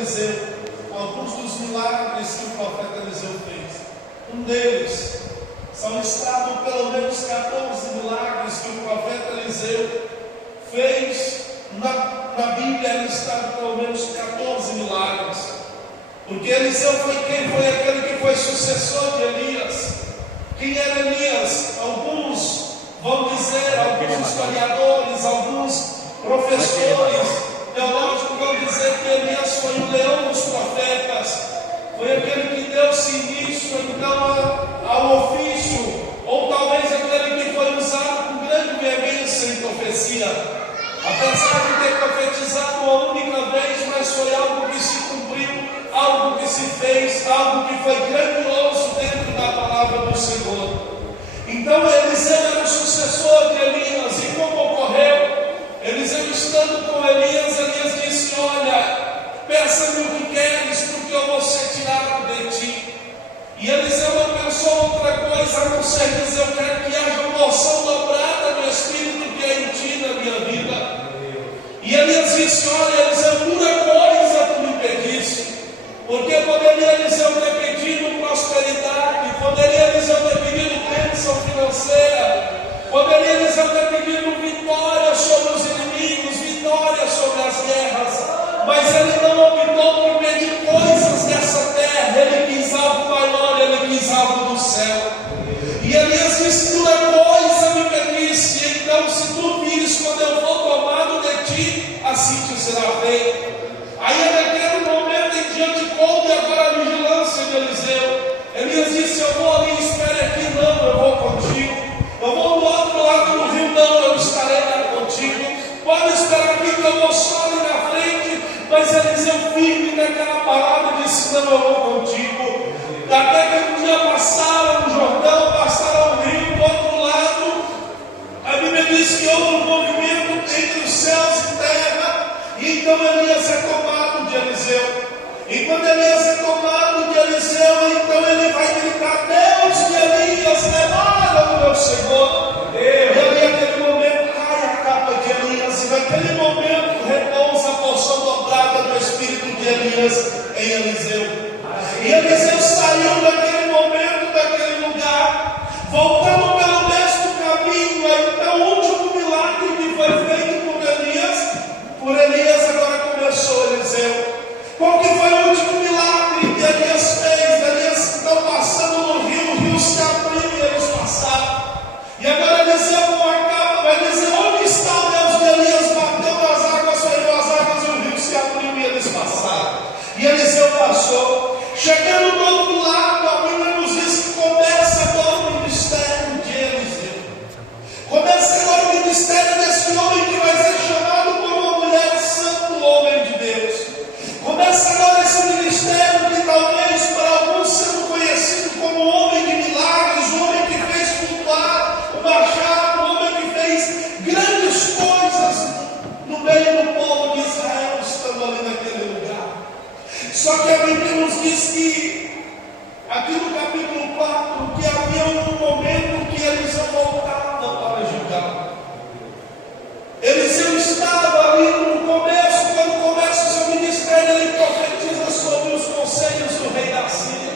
Eliseu, alguns dos milagres que o profeta Eliseu fez. Um deles, são listados pelo menos 14 milagres que o profeta Eliseu fez. Na Bíblia é listado pelo menos 14 milagres. Porque Eliseu foi quem? Foi aquele que foi sucessor de Elias. Quem era Elias? Alguns vão dizer, alguns historiadores, alguns professores teológicos vão dizer que Elias foi o leão dos profetas. Foi aquele que deu-se início então ao ofício, ou talvez aquele que foi usado com grande veemência em profecia. Apesar de ter profetizado uma única vez, mas foi algo que se cumpriu, algo que se fez, algo que foi grandioso dentro da palavra do Senhor. Então Eliseu era o sucessor de Elias, e como ocorreu? Eliseu estando com Elias, Elias disse: olha, peça-me o que queres, porque eu vou ser tirado de ti. E Eliseu não pensou outra coisa a não ser dizer: eu quero que haja uma porção dobrada do Espírito que é em ti na minha vida. E Elias disse: olha, Eliseu, pura coisa tu me pediste. Porque poderia Eliseu ter pedido prosperidade, poderia Eliseu ter pedido bênção financeira, poderia Eliseu ter pedido vitória sobre os inimigos, vitória sobre as guerras, mas ele não optou por pedir coisas dessa terra. Ele quis algo maior, ele quis algo do céu. E Elias disse: pura coisa me pediste, então se tu vires quando eu for tomado de ti, assim te será feito. Aí naquele momento em diante coube agora a vigilância de Eliseu. Elias disse: eu vou ali, espere aqui. Não, eu vou contigo. Eu vou do outro lado do rio. Não, eu estarei lá contigo. Pode esperar aqui que eu vou só ali na frente. Mas Eliseu firme naquela palavra disse: não, eu vou contigo. Até que um dia passaram o Jordão, passaram o rio do outro lado. A Bíblia diz que houve um movimento entre os céus e terra. E então Elias é tomado de Eliseu. E quando Elias é tomado de Eliseu, então ele vai gritar: Deus de Elias, levanta o meu Senhor. E ali naquele momento cai a capa de Elias. E naquele momento repousa a porção dobrada do Espírito de Elias em Eliseu. E Eliseu saiu naquele momento, daquele lugar, voltando pelo mesmo caminho. Então o último milagre que foi feito por Elias agora começou Eliseu. Qual que foi o último milagre que Elias fez? Elias então passando no rio, o rio se abriu e eles passaram. E agora Eliseu vai dizer: onde está o Deus de Elias? Bateu nas águas, feriu as águas e o rio se abriu e eles passaram. E Eliseu passou. Chegando do outro lado, a Bíblia nos diz que começa agora o ministério de Eliseu. Começa agora o ministério desse homem que vai ser chamado por uma mulher santo, homem de Deus. Começa agora esse ministério que talvez para alguns seja conhecido como homem de milagres, o homem que fez flutuar o machado, o homem que fez grandes coisas no meio do povo de Israel, estando ali naquele lugar. Só que a Bíblia nos diz que, aqui no capítulo 4, que havia um momento que Eliseu voltava para julgar. Eliseu estava ali no começo, quando começa o seu ministério, ele profetiza sobre os conselhos do rei da Síria.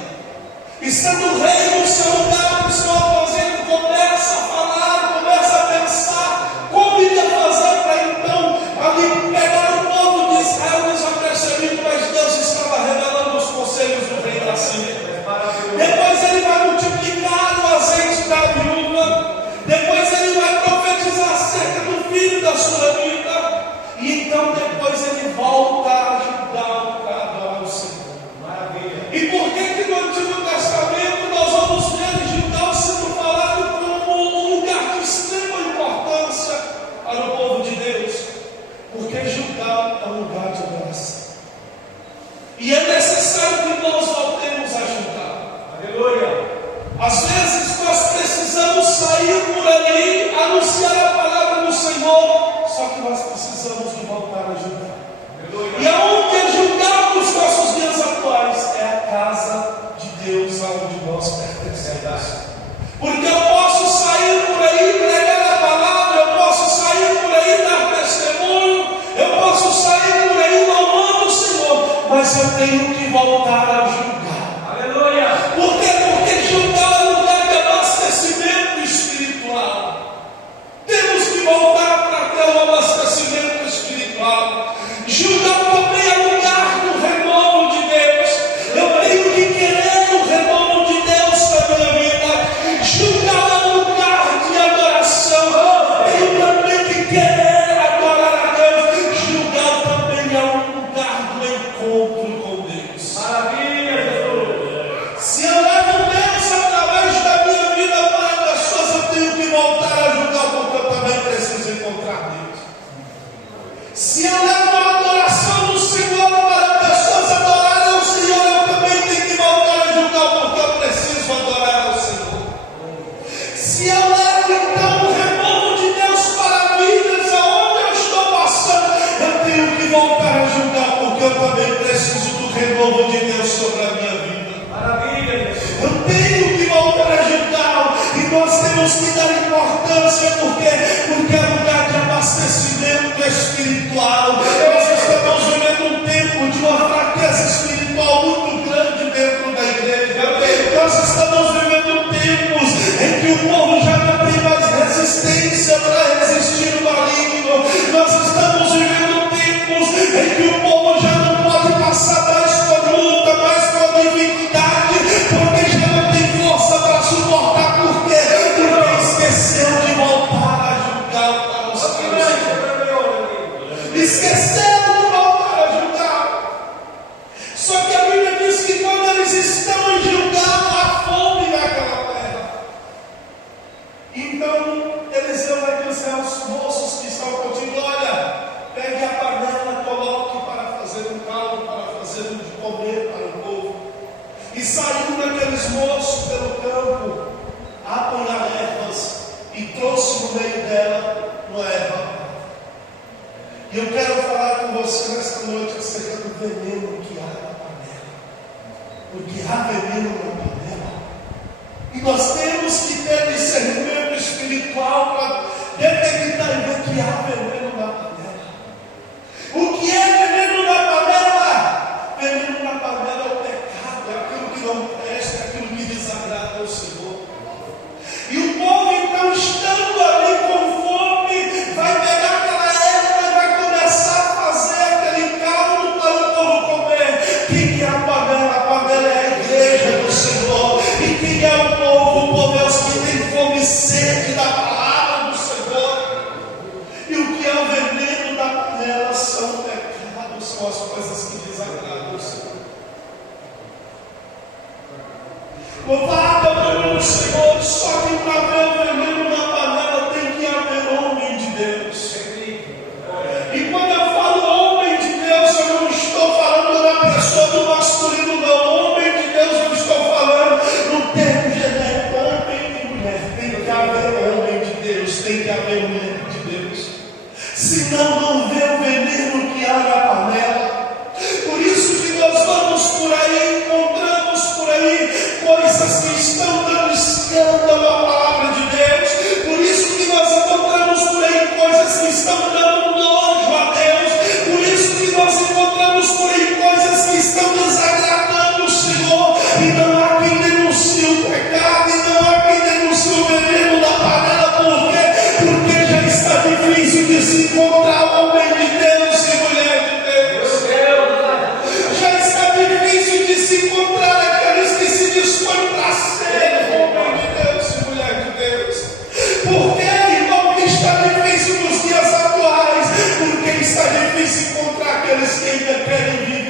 Estando o rei no seu lugar, no seu aposento, começa a falar, começa a pensar como iria fazer para então ali pegar o povo de Israel desapercebido, mas Deus estava revelando os conselhos do rei da Síria. Depois ele vai multiplicar mas eu tenho que voltar a julgar. Aleluia. Por quê? Porque julgar é lugar de abastecimento espiritual. Temos que voltar para ter um abastecimento espiritual. Julgar também é lugar do renovo de Deus. Eu tenho que querer o renovo de Deus para minha vida. Julgar é lugar de adoração. Eu tenho também que querer adorar a Deus. Julgar também é um lugar do encontro com Deus. Maravilha, Jesus. Se eu levo Deus através da minha vida para pessoas, eu tenho que voltar a julgar, porque eu também preciso encontrar Deus. Se eu levo a adoração do Senhor para pessoas adorarem ao Senhor, eu também tenho que voltar a julgar, porque eu preciso adorar ao Senhor. Se eu levo então o renovo de Deus para vidas aonde eu estou passando, eu tenho que voltar a julgar, porque eu também preciso do renovo de Deus sobre a minha vida. Maravilha, Jesus. Eu tenho que voltar a julgar, e nós temos que dar importância, porque é lugar de abastecimento espiritual. Nós estamos vivendo um tempo de uma fraqueza espiritual muito grande dentro da igreja. Nós estamos vivendo tempos em que o povo já não tem mais resistência para resistir o maligno. Nós estamos vivendo tempos em que o povo já não pode passar mais por luta, mais por dificuldade, porque já não tem força para suportar. Por quê? Porque esqueceu de voltar a julgar para os seus. Esqueceram de voltar a julgar. Só que a Bíblia diz que quando eles estão em julgar, há fome naquela terra. Então Eliseu vai dizer aos moços que estão contigo: olha, pegue a panela, coloque para fazer um caldo, para fazer um de comer para o povo. E saiu daqueles moços pelo campo a apanhar ervas, e trouxe no meio dela uma erva. E eu quero falar com você nesta noite acerca do veneno que há na panela. Porque há veneno na panela. E nós temos que ter discernimento espiritual para detectar e ver que há veneno na panela. O que é veneno na panela? Veneno na panela é o pecado, é aquilo que não presta, é aquilo que desagrada ao Senhor. E o povo, então, estando ali com fome, vai pegar aquela erva e vai começar a fazer aquele caldo para o povo comer. Quem é a panela? A panela é a igreja do Senhor. E quem é o povo? O povo é os que tem fome e sede da palavra do Senhor. E o que é o veneno da panela são pecados, são as coisas que desagradam ao Senhor. Louvado é o nome do Senhor. Só que para ver o veneno na panela tem que haver homem de Deus. E quando eu falo homem de Deus, eu não estou falando da pessoa do masculino, não. Homem de Deus, eu estou falando no termo genérico, homem e mulher. Tem que haver homem de Deus, tem que haver mulher de Deus. Senão não vê o veneno que há na panela. Por isso que nós vamos por aí, encontramos por aí coisas que estão dando escândalo à palavra de Deus. Por isso que nós encontramos por aí coisas que estão dando nojo a Deus. Por isso que nós encontramos por aí coisas que estão desagradando o Senhor. E não há quem denuncie o pecado, e não há quem denuncie o veneno da panela. Por quê? Porque já está difícil de se encontrar homem de Deus e mulher de Deus. Já está difícil de se encontrar aqueles que se dispõem para ser homem de Deus e mulher de Deus. Por que, irmão, que está difícil nos dias atuais? Porque está difícil encontrar aqueles que ainda querem viver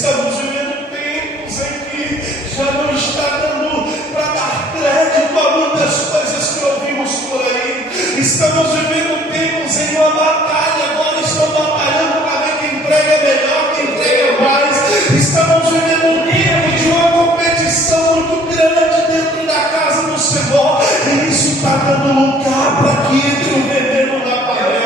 Estamos vivendo tempos em que já não está dando para dar crédito a muitas coisas que ouvimos por aí. Estamos vivendo tempos em uma batalha, agora estão batalhando para ver quem prega melhor, quem prega mais. Estamos vivendo um tempo de uma competição muito grande dentro da casa do Senhor, e isso está dando lugar para que entre o veneno na panela.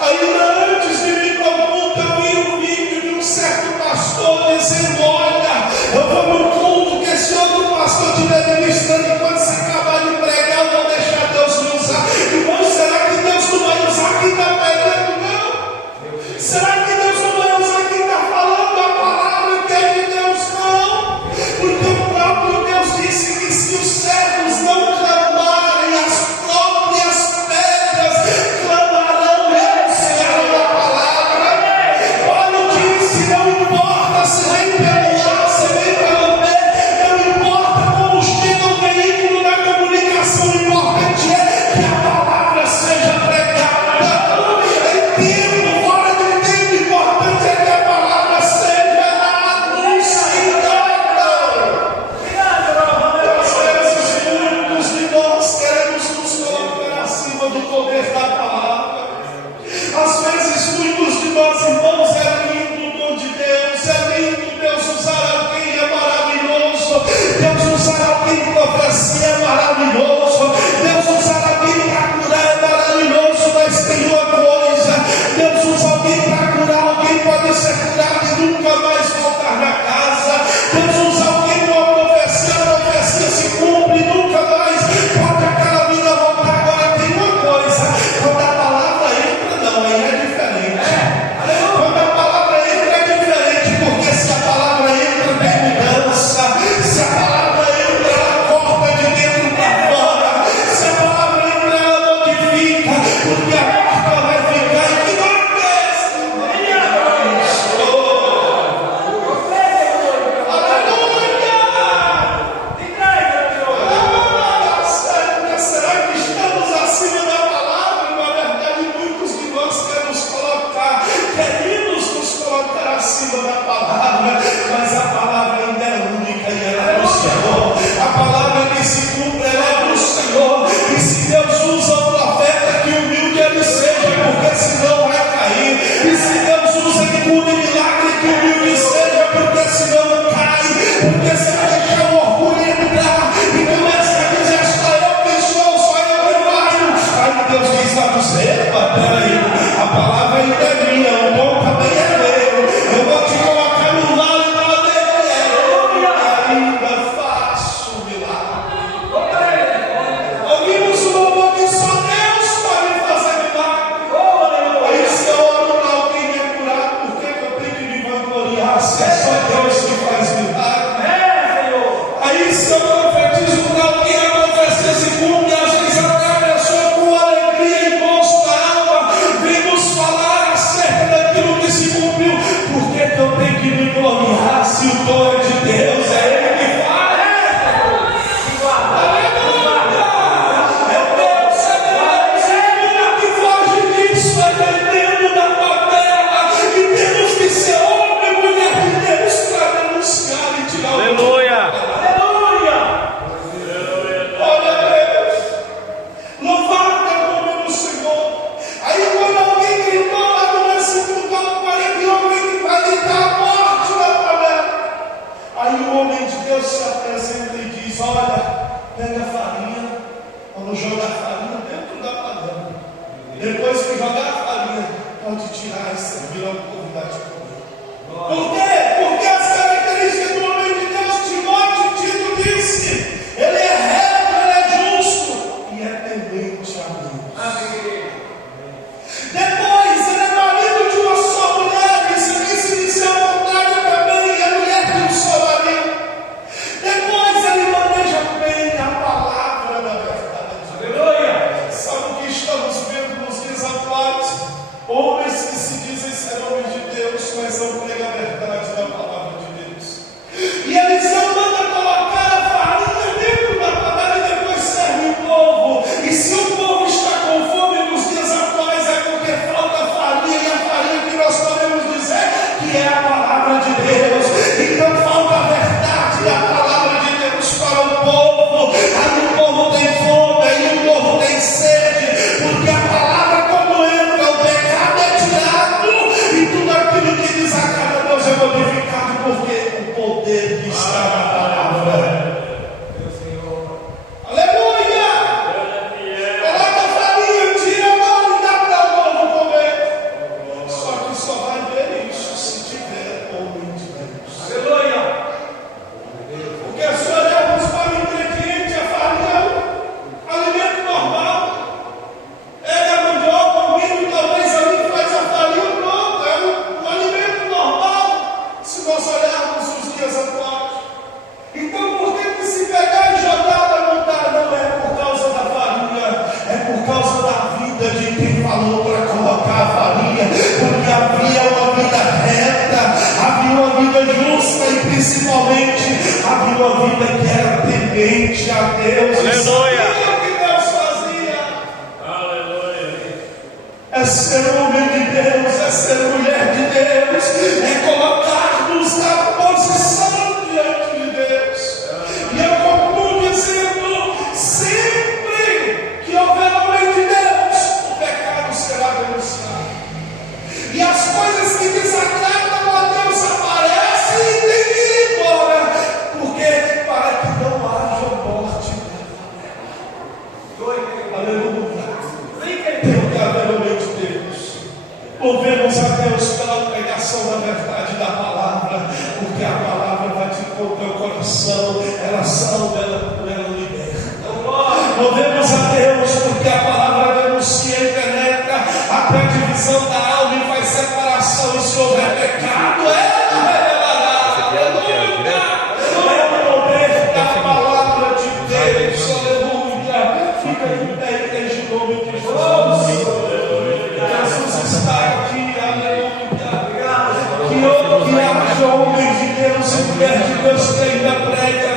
Ainda antes de vir para o culto, eu vi um vídeo de um certo pastor dizendo: olha, eu vou no culto que esse outro pastor estiver ministrando, e quando você acabar de pregar, eu vou deixar Deus me usar. Irmão, será que Deus não vai usar quem está pregando, não? Será que Deus não vai usar quem está falando a palavra que é de Deus, não? Porque o próprio Deus disse que se os servos não clamarem, as próprias pedras clamarão e anunciarão a palavra. Paulo disse: não importa se vem pelo A, se vem pelo B, não importa como chega o veículo da comunicação, o importante é que a palavra seja pregada. Em tempo, fora de tempo, o importante é que a palavra seja anunciada. Às vezes, muitos de nós queremos nos colocar acima do poder da palavra. Às vezes, muitos de nós, irmãos, é lindo o dom de Deus, é lindo Deus usar alguém, é maravilhoso. Deus usar alguém em profecia é maravilhoso. Deus usar alguém para curar é maravilhoso, mas tem uma coisa: Deus usa alguém para curar, alguém pode ser curado e nunca mais voltar na casa. Deus usa alguém com a profecia se cumpre e nunca mais pode aquela vida voltar. Agora tem uma coisa: quando a palavra entra, não, aí é diferente. Quando a palavra entra é diferente, porque se a palavra entra tem mudança. Se a palavra entra, ela corta de dentro para fora. Se a palavra entra, ela modifica, porque a porta vai ficar e que não será que estamos acima da palavra? Na verdade, muitos de nós queremos nos colocar acima da palavra, mas a palavra ainda é única e ela é do Senhor. A palavra que se cumpre, ela é do Senhor. E se Deus usa o profeta, que humilde ele seja, porque senão vai cair. E se Deus usa que cure milagre, que humilde seja, porque senão cai. Porque se vai deixar o orgulho entrar e começa a dizer: só eu que sou, só eu que valho. Aí Deus diz a você: peraí, a palavra ainda é minha, o dom também é meu. Eu vou te colocar no vale para ver, e ainda faço milagre. Ouvimos o louvor que só Deus pode fazer milagre. Aí se eu oro para alguém me curar, por que eu tenho que me vangloriar se é só Deus que faz milagre? Aí se eu profetizo para alguém, a profecia se cumpre, às vezes até a pessoa com alegria e gosto da alma vem nos falar acerca daquilo que se cumpriu. Por que eu tenho que me gloriar se o dom é de Deus? É Ele que faz. Que foge disso é veneno da tabela, e temos que ser homem e mulher de Deus para denunciar e tirar o Aleluia. Olha Deus, louvado é o nome do Senhor. Aí quando alguém gritou lá no versículo 41, alguém que vai gritar a morte na panela. Aí o homem de Deus se apresenta e diz: olha, pega a farinha, vamos jogar a farinha dentro da panela. Depois que jogar a farinha, pode tirar e servir ao povo da comer. Por quê? Porque as características do homem de Deus, Timóteo, Tito disse: ele é reto, ele é justo e é temente a Deus. Depois, ele é marido de uma só mulher, isso aqui se diz ao contrário também, é mulher de um só marido. Depois, ele maneja bem a palavra da verdade. Sabe o que estamos vendo nos dias atuais? Homens que se dizem ser homens de Deus, mas não pregam a verdade da temente a Deus. Aleluia. E sabia o que Deus fazia? Aleluia. É ser homem de Deus, é ser mulher de Deus, é colocar-nos na posição diante de Deus. E eu concluo dizendo: sempre que houver homem de Deus, o pecado será denunciado. E as coisas que desagradam a Deus aparecem e tem que ir embora. Porque para que não haja morte. Aleluia. Tem que haver homem de Deus. Louvemos a Deus pela pregação da verdade da palavra. Porque a palavra vai te pôr o teu coração. Ela salva, ela liberta. Louvemos a Deus porque a palavra denuncia e penetra até a divisão da alma e faz separação. E se houver pecado, ela revelará. Aleluia. É o poder da palavra de Deus. Aleluia. Fica de pé, igreja, em nome de Jesus. Jesus está aqui. Aleluia. Que haja homens de Deus e mulheres de Deus que ainda pregam